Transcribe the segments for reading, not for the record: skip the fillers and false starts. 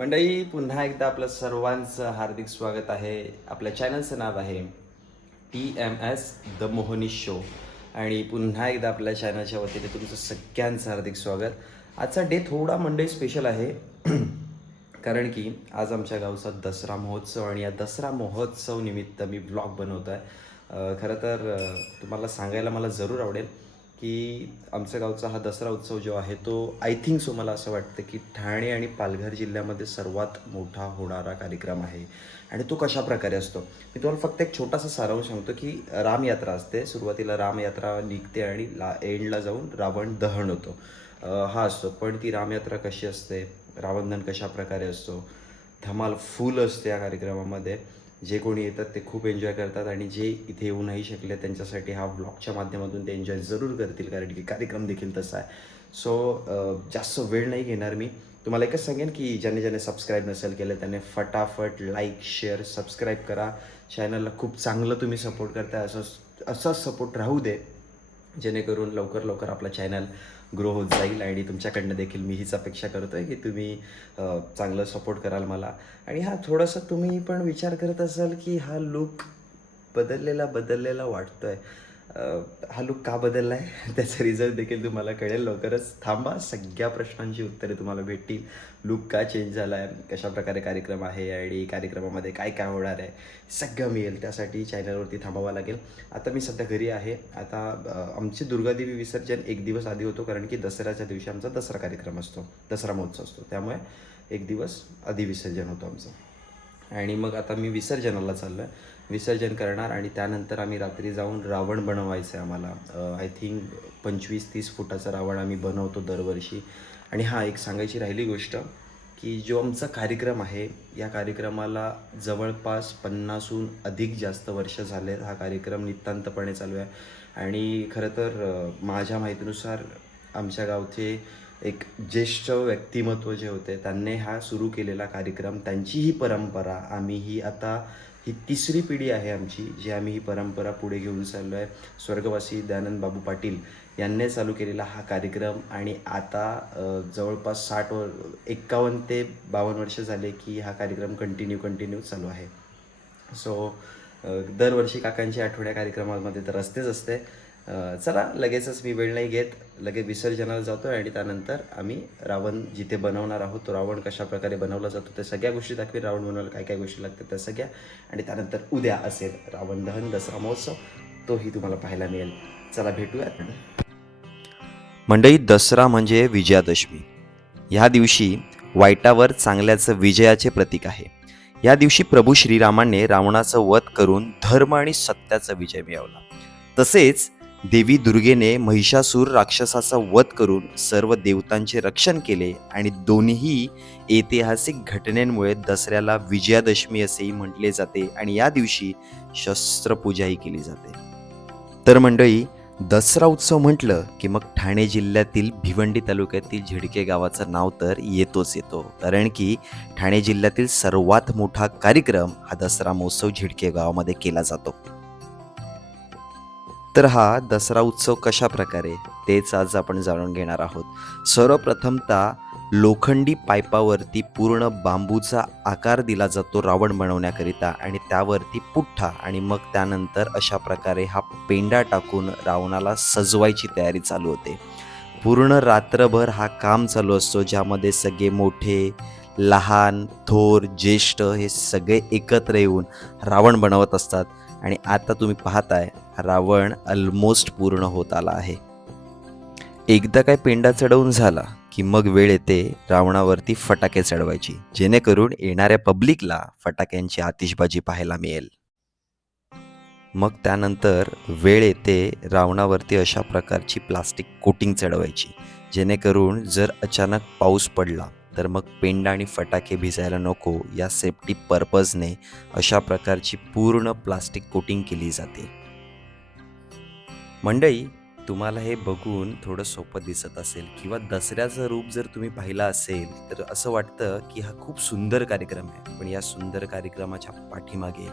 मंडळी, पुन्हा एकदा आपलं सर्वांचं हार्दिक स्वागत आहे. आपल्या चॅनलचं नाव आहे TMS द मोहनी शो आणि पुन्हा एकदा आपल्या चॅनलच्या वतीने तुमचं सगळ्यांचं हार्दिक स्वागत. आजचा डे थोडा मंडळी स्पेशल आहे कारण की आज आमच्या गावचा दसरा महोत्सव आणि या दसरा महोत्सव निमित्त मी ब्लॉग बनवत आहे. खरं तर तुम्हाला सांगायला मला जरूर आवडेल की आमच्या गावचा हा दसरा उत्सव जो आहे तो आय थिंक सो मला असं वाटतं की ठाणे आणि पालघर जिल्ह्यामध्ये सर्वात मोठा होणारा कार्यक्रम आहे. आणि तो कशा प्रकारे असतो मी तुम्हाला फक्त एक छोटासा सारांश सांगतो की रामयात्रा असते. सुरुवातीला रामयात्रा निघते आणि एंडला जाऊन रावण दहन होतो. हा असतो. पण ती रामयात्रा कशी असते, रावणदहन कशा प्रकारे असतो, धमाल फुल असते या कार्यक्रमामध्ये. जे कोणी येतात ते खूप एन्जॉय करतात आणि जे इथे येऊ नाही शकले त्यांच्यासाठी हा व्लॉगच्या माध्यमातून ते एन्जॉय जरूर करतील, कारण की कार्यक्रम देखील तसा आहे. सो जास्त वेळ नाही घेणार मी. तुम्हाला एकच सांगेन की ज्याने सबस्क्राईब नसेल केलं त्याने फटाफट लाईक शेअर सबस्क्राईब करा. चॅनलला खूप चांगलं तुम्ही सपोर्ट करताय, असाच सपोर्ट राहू दे, जेणेकरून लवकर लवकर आपला चॅनल ग्रो होत जाईल. आणि तुमच्याकडनं देखील मी हीच अपेक्षा करतो आहे की तुम्ही चांगलं सपोर्ट कराल मला. आणि हा थोडंसं तुम्ही पण विचार करत असाल की हा लूक बदललेला वाटतो आहे. हा लूक का बदलला आहे त्याचा रिझल्ट देखील तुम्हाला कळेल लवकरच. थांबा, सगळ्या प्रश्नांची उत्तरे तुम्हाला भेटतील. लूक का चेंज झाला आहे, कशाप्रकारे कार्यक्रम आहे आणि कार्यक्रमामध्ये काय काय होणार आहे, सगळं मिळेल. त्यासाठी चॅनलवरती थांबावं लागेल. आता मी सध्या घरी आहे. आता आमची दुर्गादेवी विसर्जन एक दिवस आधी होतो, कारण की दसऱ्याच्या दिवशी आमचा दसरा कार्यक्रम असतो, दसरा महोत्सव असतो. त्यामुळे एक दिवस आधी विसर्जन होतं आमचं. आणि मग आता मी विसर्जनाला चाललो आहे, विसर्जन करणार आणि त्यानंतर आम्ही रात्री जाऊन रावण बनवायचं आहे आम्हाला. आय थिंक 25-30 फुटाचा रावण आम्ही बनवतो दरवर्षी. आणि हां, एक सांगायची राहिली गोष्ट की जो आमचा कार्यक्रम आहे या कार्यक्रमाला जवळपास 50हून अधिक जास्त वर्ष झाले. हा कार्यक्रम नितांतपणे चालू आहे. आणि खरं तर माझ्या माहितीनुसार आमच्या गावचे एक ज्येष्ठ व्यक्तिमत्व जे होते त्यांनी हा सुरू केलेला कार्यक्रम, त्यांची ही परंपरा आम्हीही आता ही तिसरी पिढी आहे आमची, जी आम्ही ही परंपरा पुढे घेऊन चाललो आहे. स्वर्गवासी दयानंद बाबू पाटील यांनी चालू केलेला हा कार्यक्रम. आणि आता जवळपास 51 ते 52 वर्ष झाले की हा कार्यक्रम कंटिन्यू चालू आहे. सो दरवर्षी काकांची आठवण या कार्यक्रमामध्ये तर असते. चला, लगेचच मी वेळ नाही घेत, लगेच विसर्जनाला जातो आहे आणि त्यानंतर आम्ही रावण जिथे बनवणार आहोत, तो रावण कशा प्रकारे बनवला जातो त्या सगळ्या गोष्टी दाखवेल. रावण बनवायला काय काय गोष्टी लागतात त्या सगळ्या. आणि त्यानंतर उद्या असेल रावण दहन, दसरा महोत्सव, तोही तुम्हाला पाहायला मिळेल. चला, भेटूयात. मंडळी, दसरा म्हणजे विजयादशमी. ह्या दिवशी वाईटावर चांगल्याचं विजयाचे प्रतीक आहे. या दिवशी प्रभू श्रीरामाने रावणाचं वध करून धर्म आणि सत्याचा विजय मिळवला. तसेच देवी दुर्गेने महिषासूर राक्षसाचा वध करून सर्व देवतांचे रक्षण केले. आणि दोन्ही ऐतिहासिक घटनेमुळे दसऱ्याला विजयादशमी असेही म्हटले जाते. आणि या दिवशी शस्त्रपूजाही केली जाते. तर मंडळी, दसरा उत्सव म्हटलं की मग ठाणे जिल्ह्यातील भिवंडी तालुक्यातील झिडके गावाचं नाव तर येतो. कारण की ठाणे जिल्ह्यातील सर्वात मोठा कार्यक्रम हा दसरा महोत्सव झिडके गावामध्ये केला जातो. तर हा दसरा उत्सव कशा प्रकारे, तेच आज आपण जाणून घेणार आहोत. सर्वप्रथमतः लोखंडी पाईपावरती पूर्ण बांबूचा आकार दिला जातो रावण बनवण्याकरिता, आणि त्यावरती पुठ्ठा, आणि मग त्यानंतर अशा प्रकारे हा पेंडा टाकून रावणाला सजवायची तयारी चालू होते. पूर्ण रात्रभर हा काम चालू असतो, ज्यामध्ये सगळे मोठे, लहान, थोर, ज्येष्ठ हे सगळे एकत्र येऊन रावण बनवत असतात. आणि आता तुम्ही पाहताय रावण ऑलमोस्ट पूर्ण होत आला आहे. एकदा काय पेंडा चढवून झाला की मग वेळ येते रावणावरती फटाके चढवायची, जेणेकरून येणाऱ्या पब्लिकला फटाक्यांची आतिषबाजी पाहायला मिळेल. मग त्यानंतर वेळ येते रावणावरती अशा प्रकारची प्लास्टिक कोटिंग चढवायची, जेणेकरून जर अचानक पाऊस पडला तर मग पेंडा आणि फटाके भिजायला नको, या सेफ्टी पर्पजने अशा प्रकारची पूर्ण प्लास्टिक कोटिंग केली जाते. मंडळी, तुम्हाला हे बघून थोडं सोपं दिसत असेल किंवा दसऱ्याचं रूप जर तुम्ही पाहिला असेल तर असं वाटतं की हा खूप सुंदर कार्यक्रम आहे. पण या सुंदर कार्यक्रमाच्या पाठीमागे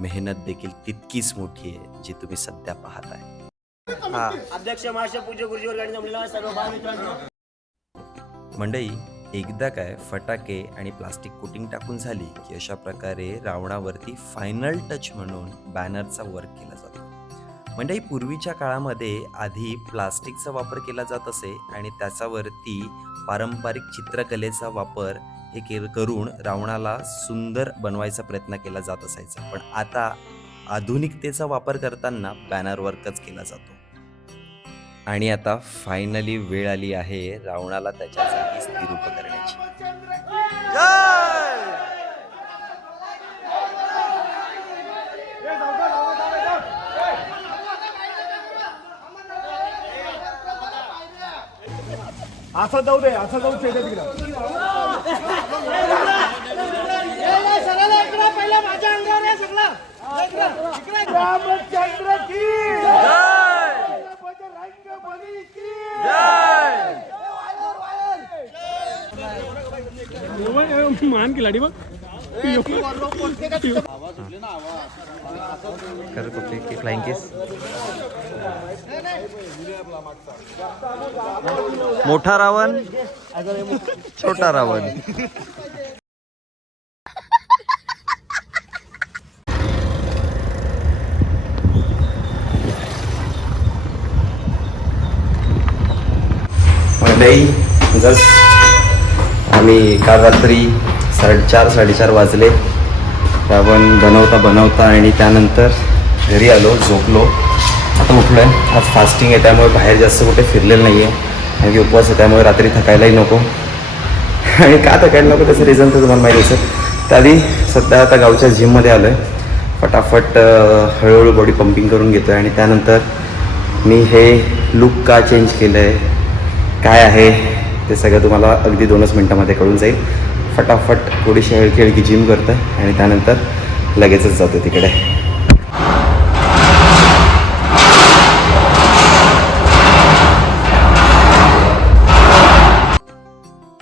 मेहनत देखील तितकीच मोठी आहे, जी तुम्ही सध्या पाहताय. अध्यक्ष महाराष्ट्र पूज्य गुरुजी वर्गाने जमलेला सर्व भाविकांनो, मंडळी, एकदा काय फटाके आणि प्लास्टिक कोटिंग टाकून झाली की अशा प्रकारे रावणावरती फायनल टच म्हणून बॅनरचा वर्क केला जातो. म्हणजे पूर्वीच्या काळामध्ये आधी प्लास्टिकचा वापर केला जात असे आणि त्याच्यावरती पारंपरिक चित्रकलेचा वापर करून रावणाला सुंदर बनवायचा प्रयत्न केला जात असायचा. पण आता आधुनिकतेचा वापर करताना बॅनर वर्कच केला जातो. आणि आता फायनली वेळ आली आहे रावणाला त्याच्या जागी स्थिर उभं करण्याची. असं जाऊ दे, असं जाऊ दे तिकडं. पहिला माझ्या अंगावर आहे सगळं. रामचंद्र की जय, बजरंग बली की जय. मान खिलाडी बघ फ्लाइंग केस. मोठा रावण, छोटा रावण. मंडळी, जस्ट आम्ही काल रात्री 4:30 वाजले रावण बनवता आणि त्यानंतर घरी आलो, झोपलो. आता उठलो आहे. आज फास्टिंग आहे त्यामुळे बाहेर जास्त कुठे फिरलेलं नाही आहे, कारण की उपवास आहे त्यामुळे रात्री थकायलाही नको. आणि का थकायला नको त्याचं रिझन तर तुम्हाला माहिती असेल. त्याआधी सध्या आता गावच्या जिममध्ये आलो आहे. फटाफट हळूहळू बॉडी पंपिंग करून घेतो आहे आणि त्यानंतर मी हे लुक का चेंज केलं आहे, काय आहे ते सगळं तुम्हाला अगदी 2च मिनटामध्ये कळून जाईल. फटाफट थोडीशी हलकी जिम करतो आहे आणि त्यानंतर लगेचच जातो तिकडे.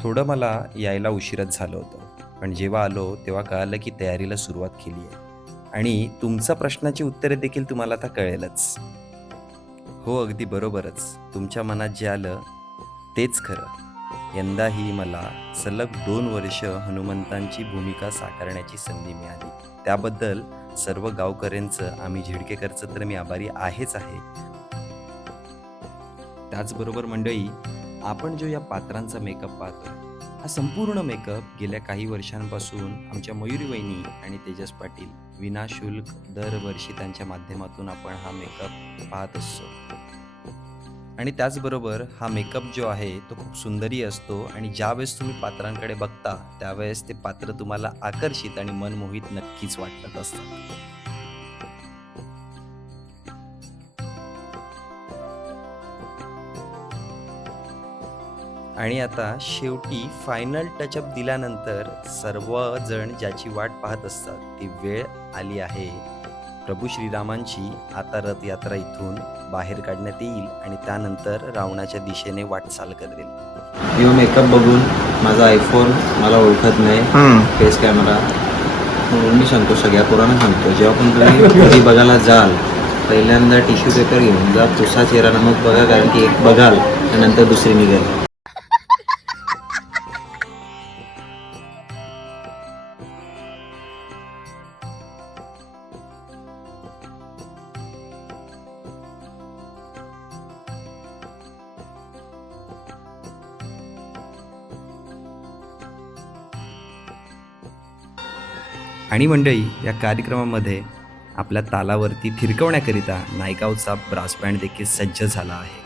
थोडं मला यायला उशीरच झालं होतं, पण जेव्हा आलो तेव्हा कळालं की तयारीला सुरुवात केली आहे. आणि तुमच्या प्रश्नाची उत्तरे देखील तुम्हाला आता कळेलच. हो, अगदी बरोबरच. तुमच्या मनात जे आलं तेच खरं. यंदाही मला सलग 2 वर्ष हनुमंतांची भूमिका साकारण्याची संधी मिळाली. त्याबद्दल सर्व गावकऱ्यांचं, आम्ही झिडकेकरचं तर मी आभारी आहेच आहे. त्याचबरोबर मंडळी, आपण जो या पात्रांचा मेकअप पाहतोय, हा संपूर्ण मेकअप गेल्या काही वर्षांपासून आमच्या मयुरी वहिनी आणि तेजस पाटील विनाशुल्क दरवर्षी त्यांच्या माध्यमातून आपण हा मेकअप पाहत असतो. आणि त्याचबरोबर हा मेकअप जो आहे तो खूप सुंदरही असतो आणि ज्यावेळेस तुम्ही पात्रांकडे बघता त्यावेळेस ते पात्र तुम्हाला आकर्षित आणि मनमोहित नक्कीच वाटत असतात. आणि आता शेवटी फायनल टचअप दिल्यानंतर सर्वजण ज्याची वाट पाहत असतात ती वेळ आली आहे. प्रभू श्रीरामांची आता रथयात्रा इथून बाहेर काढण्यात येईल आणि त्यानंतर रावणाच्या दिशेने वाटचाल करेल. यो मेकअप बघून माझा आयफोन मला ओळखत नाही, फेस कॅमेरा. म्हणून मी सांगतो, सगळ्या पोरांना सांगतो, जेव्हा पण तुम्ही घरी बघायला जाल पहिल्यांदा टिश्यू पेपर घेऊन जा, पुसा चेहरा मग बघा, कारण की एक बघाल आणि नंतर दुसरी निघेल. आणि मंडळी, या कार्यक्रमामध्ये आपल्या तालावरती थिरकवण्याकरिता नायगावचा ब्रास बँड देखील सज्ज झाला आहे.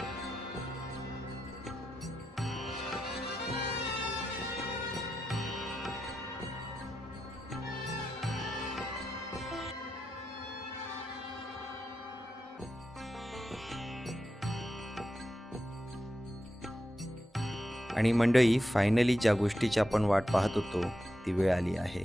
आणि मंडळी, फायनली ज्या गोष्टीची आपण वाट पाहत होतो ती वेळ आली आहे.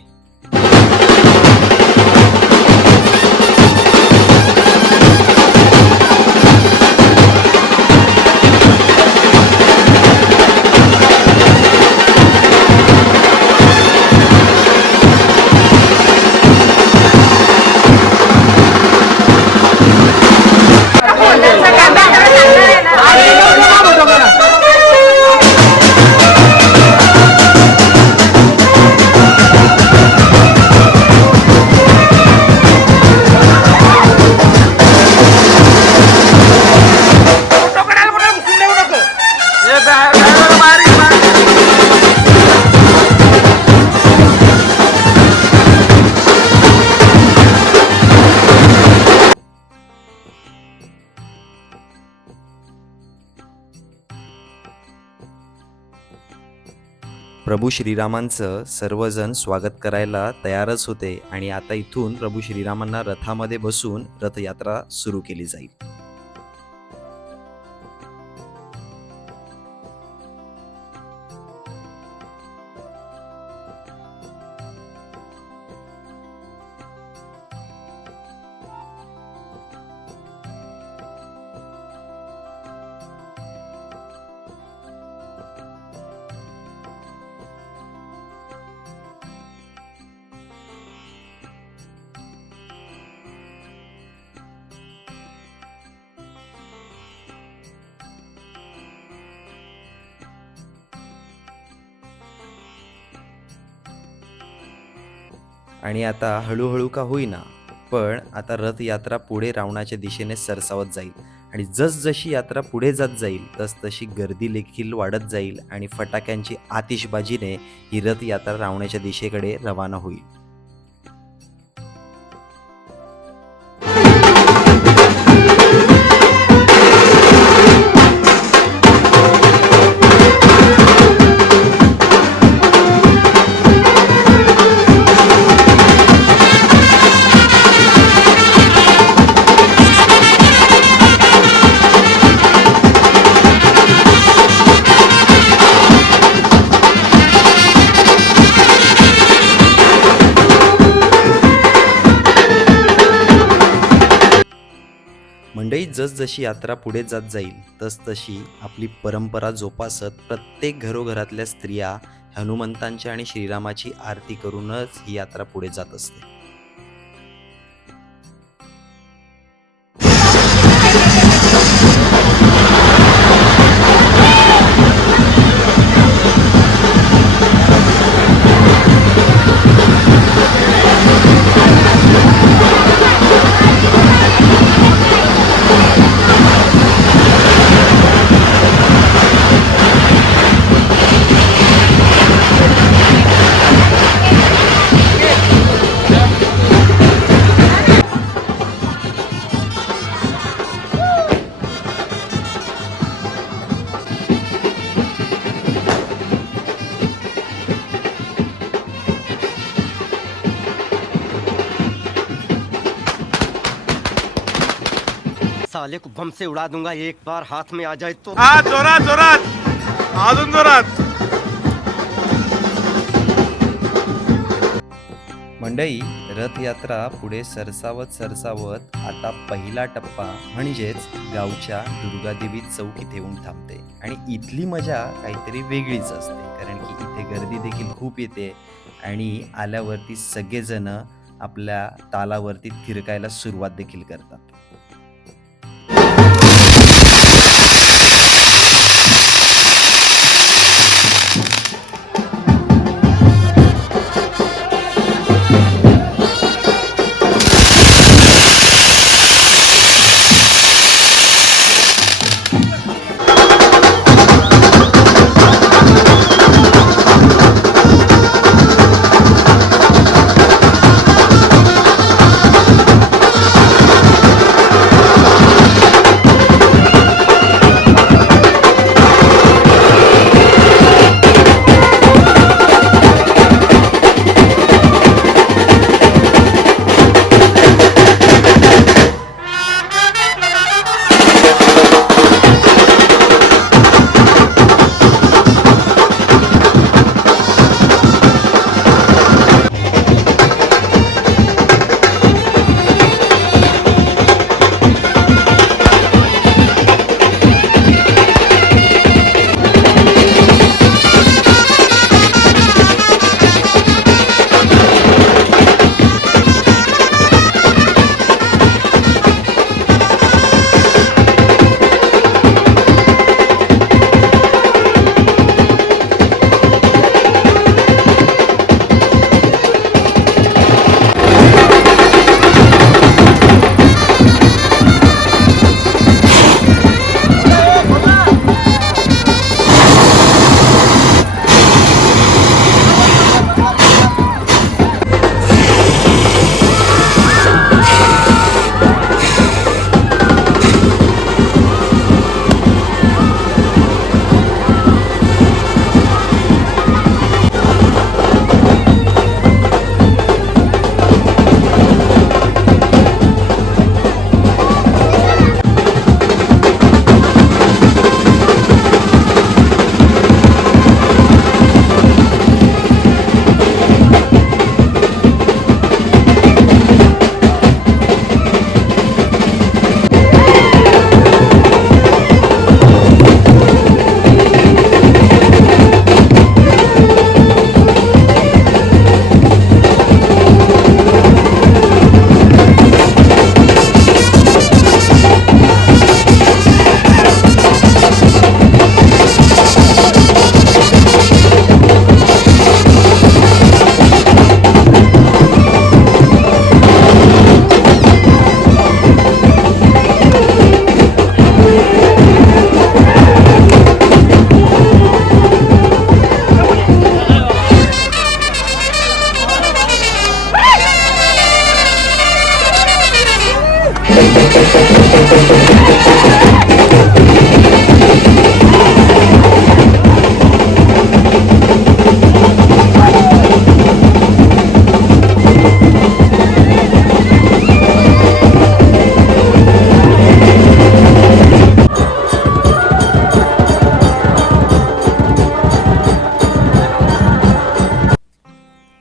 प्रभू श्रीरामांचं सर्वजण स्वागत करायला तयारच होते आणि आता इथून प्रभू श्रीरामांना रथामध्ये बसून रथयात्रा सुरू केली जाईल. आणि आता हळूहळू का होईना पण आता रथयात्रा पुढे रावणाच्या दिशेने सरसावत जाईल आणि जसजशी यात्रा पुढे जात जाईल तसतशी गर्दी देखील वाढत जाईल आणि फटाक्यांची आतिषबाजीने ही रथयात्रा रावणाच्या दिशेकडे रवाना होईल. मंडळी जसजशी यात्रा पुढे जात जाईल तसतशी आपली परंपरा जोपासत प्रत्येक घरोघरातल्या स्त्रिया हनुमंतांची आणि श्रीरामाची आरती करूनच ही यात्रा पुढे जात असते. साले को बम से उड़ा दूंगा एक बार हाथ में आ जाए तो. हा जोरात जोरात अजून जोरात. मंडळी रथयात्रा पुढे सरसावत सरसावत आता पहिला टप्पा म्हणजेच गावच्या दुर्गादेवी चौक इथे येऊन थांबते आणि इथली मजा काहीतरी वेगळीच असते कारण की इथे गर्दी देखील खूप येते आणि आल्यावरती सगळेजण आपल्या तालावरती थिरकायला सुरुवात देखील करतात.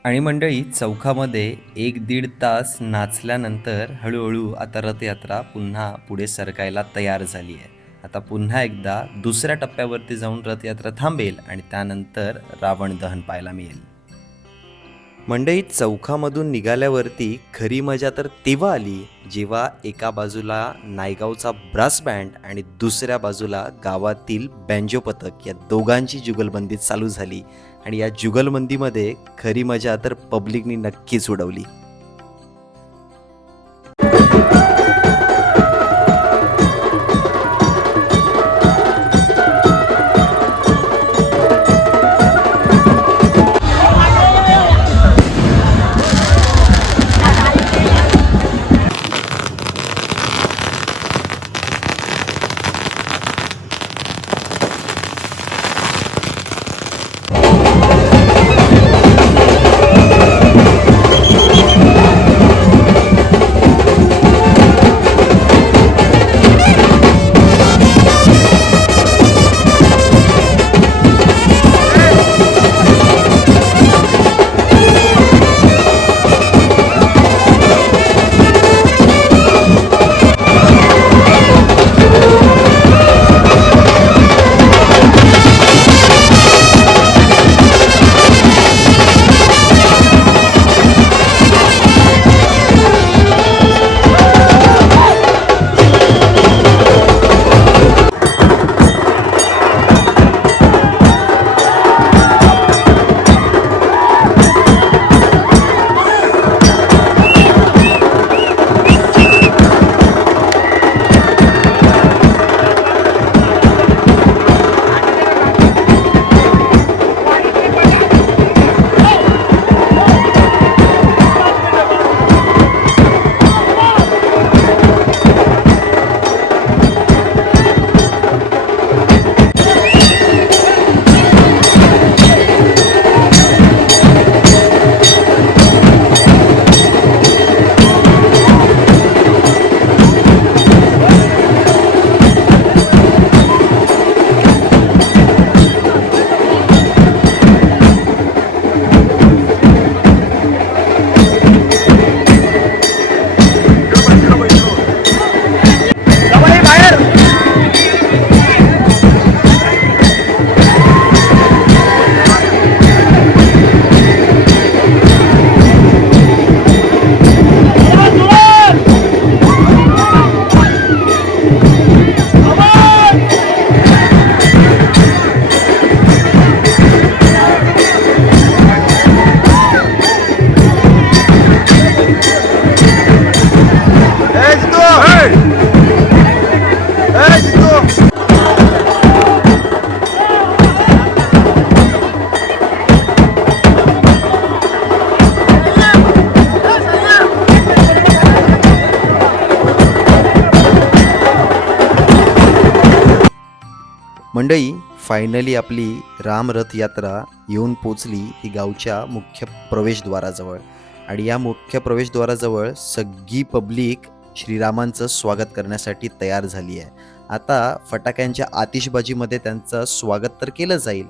आणि मंडळी चौकामध्ये 1-1.5 तास नाचल्यानंतर हळूहळू आता रथयात्रा पुन्हा पुढे सरकायला तयार झाली आहे. आता पुन्हा एकदा दुसऱ्या टप्प्यावरती जाऊन रथयात्रा थांबेल आणि त्यानंतर रावण दहन पाहायला मिळेल. मंडळी चौकामधून निघाल्यावरती खरी मजा तर तेव्हा आली जेव्हा एका बाजूला नायगावचा ब्रास बँड आणि दुसऱ्या बाजूला गावातील बँजो पथक या दोघांची जुगलबंदी चालू झाली. आणि या जुगलबंदीमध्ये खरी मजा तर पब्लिकनी नक्कीच उडवली. मंडळी फायनली आपली रामरथ यात्रा येऊन पोचली ही गावच्या मुख्य प्रवेशद्वाराजवळ. आणि या मुख्य प्रवेशद्वाराजवळ सगळी पब्लिक श्रीरामांचं स्वागत करण्यासाठी तयार झाली आहे. आता फटाक्यांच्या आतिषबाजीमध्ये त्यांचं स्वागत तर केलं जाईल.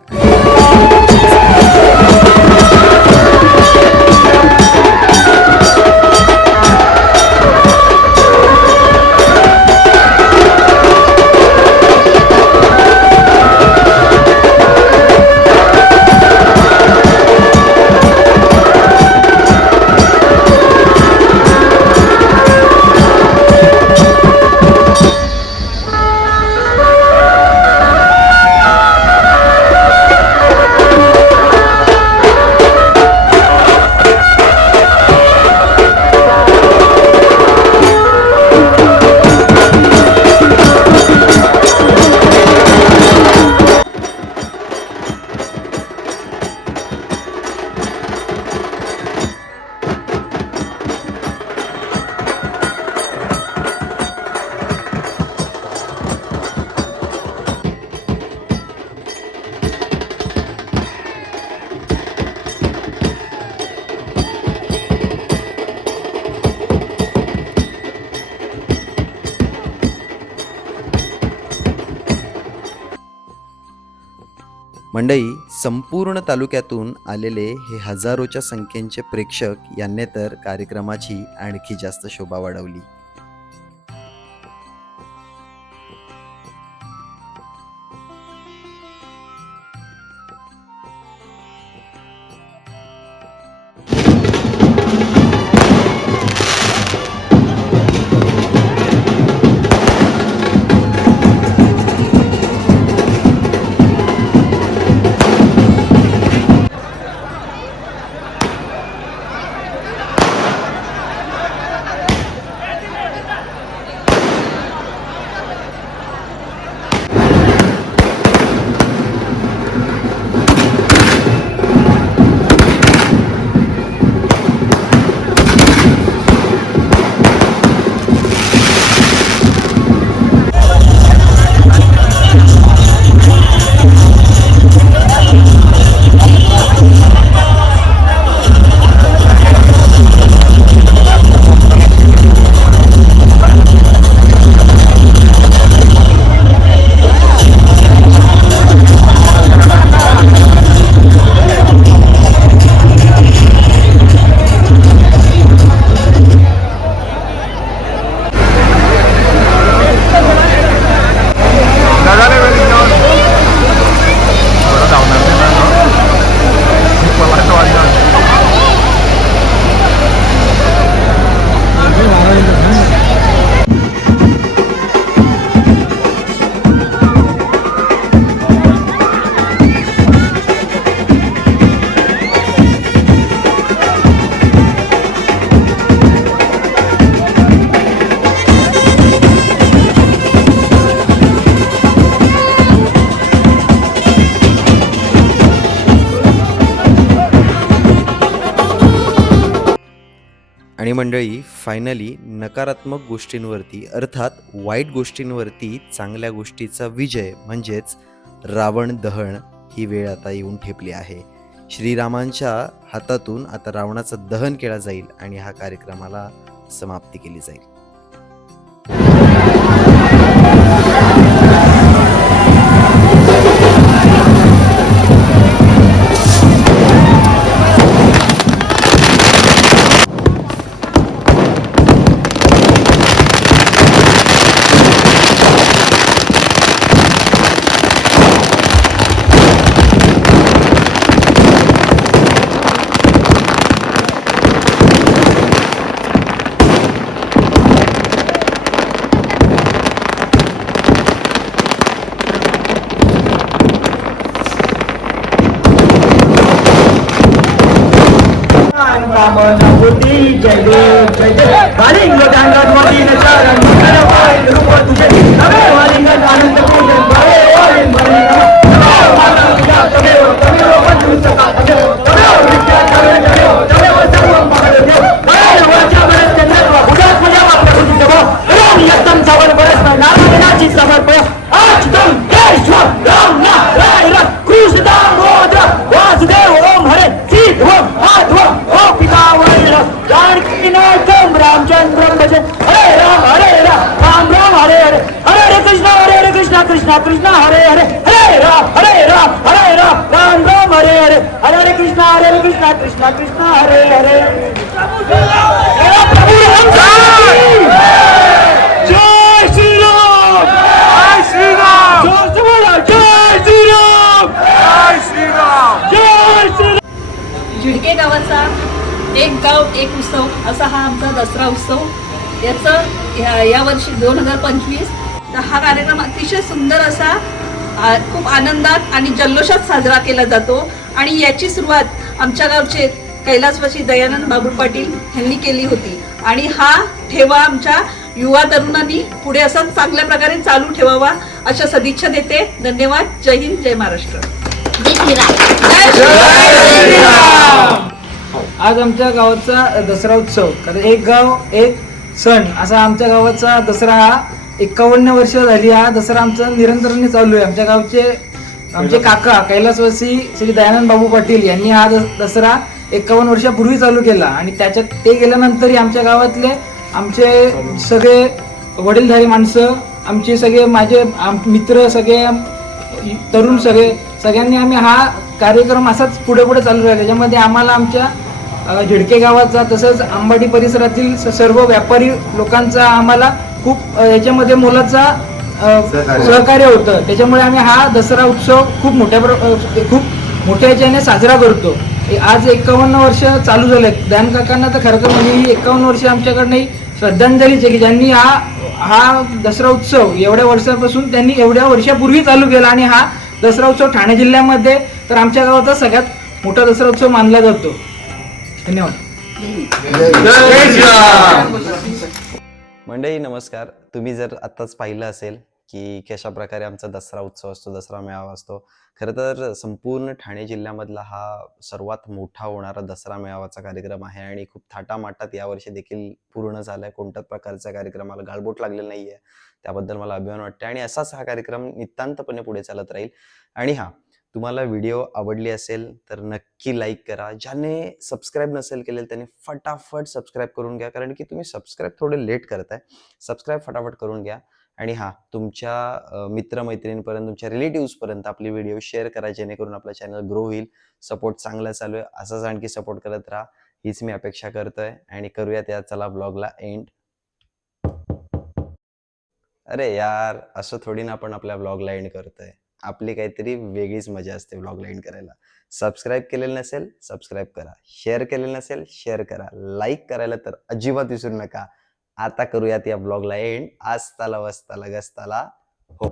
मंडळी, संपूर्ण तालुक्यातून आलेले हे हजारोच्या संख्येचे प्रेक्षक यांनी तर कार्यक्रमाची आणखी जास्त शोभा वाढवली. आणि मंडळी, फायनली नकारात्मक गोष्टींवरती अर्थात वाईट गोष्टींवरती चांगल्या गोष्टीचा विजय म्हणजेच रावण दहन ही वेळ आता येऊन ठेपली आहे. श्रीरामांच्या हातातून आता रावणाचं दहन केलं जाईल आणि हा कार्यक्रमाला समाप्ती केली जाईल. जय देव जय देव वालिंग जांगत मोदी न चरण मंगल वाय रूप तुझे नवे वालिंग आनंद पूजन भरे वाय मरी नमो माता पिता तमेव तमेव बंधु सखा तमेव विद्या तमेव सर्व मंगल देव वाय वाचा बरस चंद्र बुझात मजा प्रभु देव राम यत्तम सावन बरस नारायणाची समर्पण आज तुम जय श्री राम नारायण कृष्ण दामोदर वासुदेव ओम हरे सीत ओम माधव ओम पिता जानकी नाथम रामचंद्र भजन हरे राम राम राम हरे हरे हरे कृष्णा कृष्णा कृष्णा हरे हरे हरे राम राम राम हरे हरे हरे कृष्णा कृष्णा कृष्णा हरे हरे प्रभु राम जय श्री राम जय श्री राम जय श्री राम जय श्री राम जय श्री राम. झिडके गावाचा एक गाव एक उत्सव असा हा आमचा दसरा उत्सव. याचं या वर्षी 2025 हा कार्यक्रम अतिशय सुंदर असा खूप आनंदात आणि जल्लोषात साजरा केला जातो. आणि याची सुरुवात आमच्या गावचे कैलासवासी दयानंद बाबू पाटील यांनी केली होती. आणि हा ठेवा आमच्या युवा तरुणांनी पुढे असा चांगल्या प्रकारे चालू ठेवावा अशा सदिच्छा देते. धन्यवाद. जय हिंद, जय महाराष्ट्र. आज आमच्या गावाचा दसरा उत्सव, कारण एक गाव एक सण असा आमच्या गावाचा दसरा हा 51 वर्ष झाली. हा दसरा आमचा निरंतराने चालू आहे. आमच्या गावचे आमचे काका कैलासवासी श्री दयानंद बाबू पाटील यांनी हा दसरा 51 वर्षापूर्वी चालू केला. आणि त्याच्यात ते गेल्यानंतरही आमच्या गावातले आमचे सगळे वडीलधारी माणसं, आमचे सगळे माझे मित्र, सगळे तरुण, सगळे सगळ्यांनी आम्ही हा कार्यक्रम असाच पुढे पुढे चालू राहिला. त्याच्यामध्ये आम्हाला आमच्या झिडके गावाचा तसंच अंबाडी परिसरातील सर्व व्यापारी लोकांचा आम्हाला खूप याच्यामध्ये मोलाचा सहकार्य होतं. त्याच्यामुळे आम्ही हा दसरा उत्सव खूप मोठ्या याच्याने साजरा करतो. आज 51 वर्ष चालू झालेत. ध्यान काकांना तर खरं तर म्हणजे ही 51 वर्ष आमच्याकडनं ही श्रद्धांजलीच आहे की ज्यांनी हा दसरा उत्सव एवढ्या वर्षापासून त्यांनी एवढ्या वर्षापूर्वी चालू केला. आणि हा दसरा उत्सव ठाणे जिल्ह्यामध्ये तर आमच्या गावाचा सगळ्यात मोठा दसरा उत्सव मानला जातो. धन्यवाद. मंडळी नमस्कार. तुम्ही जर आत्ताच पाहिलं असेल की कशा प्रकारे आमचा दसरा उत्सव असतो, दसरा मेळावा असतो. खरं तर संपूर्ण ठाणे जिल्ह्यामधला हा सर्वात मोठा होणारा दसरा मेळावाचा कार्यक्रम आहे आणि खूप थाटामाटात यावर्षी देखील पूर्ण झालाय. कोणत्याच प्रकारच्या कार्यक्रमाला गाळबोट लागलेलं नाहीये. त्याबद्दल मला अभिमान वाटते आणि असाच हा कार्यक्रम नितांतपणे पुढे चालत राहील. आणि तुम्हाला व्हिडिओ आवडली असेल तर नक्की लाईक करा. ज्याने सबस्क्राईब नसेल केलेलं त्याने फटाफट सबस्क्राईब करून घ्या, कारण की तुम्ही सबस्क्राईब थोडे लेट करताय. सबस्क्राईब फटाफट करून घ्या. आणि तुमच्या मित्रमैत्रिणींपर्यंत, तुमच्या रिलेटिव्सपर्यंत आपली व्हिडिओ शेअर करा, जेणेकरून आपला चॅनल ग्रो होईल. सपोर्ट चांगला चालू आहे, असाच आणखी सपोर्ट करत राहा हीच मी अपेक्षा करतोय. आणि करूयात या चला ब्लॉगला एंड. अरे यार, असं थोडी ना आपण आपल्या ब्लॉगला एंड करतोय. आपली काहीतरी वेगळीच मजा असते ब्लॉगला एंड करायला. सबस्क्राईब केलेलं नसेल सबस्क्राईब करा, शेअर केलेलं नसेल शेअर करा, लाईक करायला तर अजिबात विसरू नका. आता करूयात या ब्लॉगला एंड. आस्ताला वस्ताला गस्ताला हो.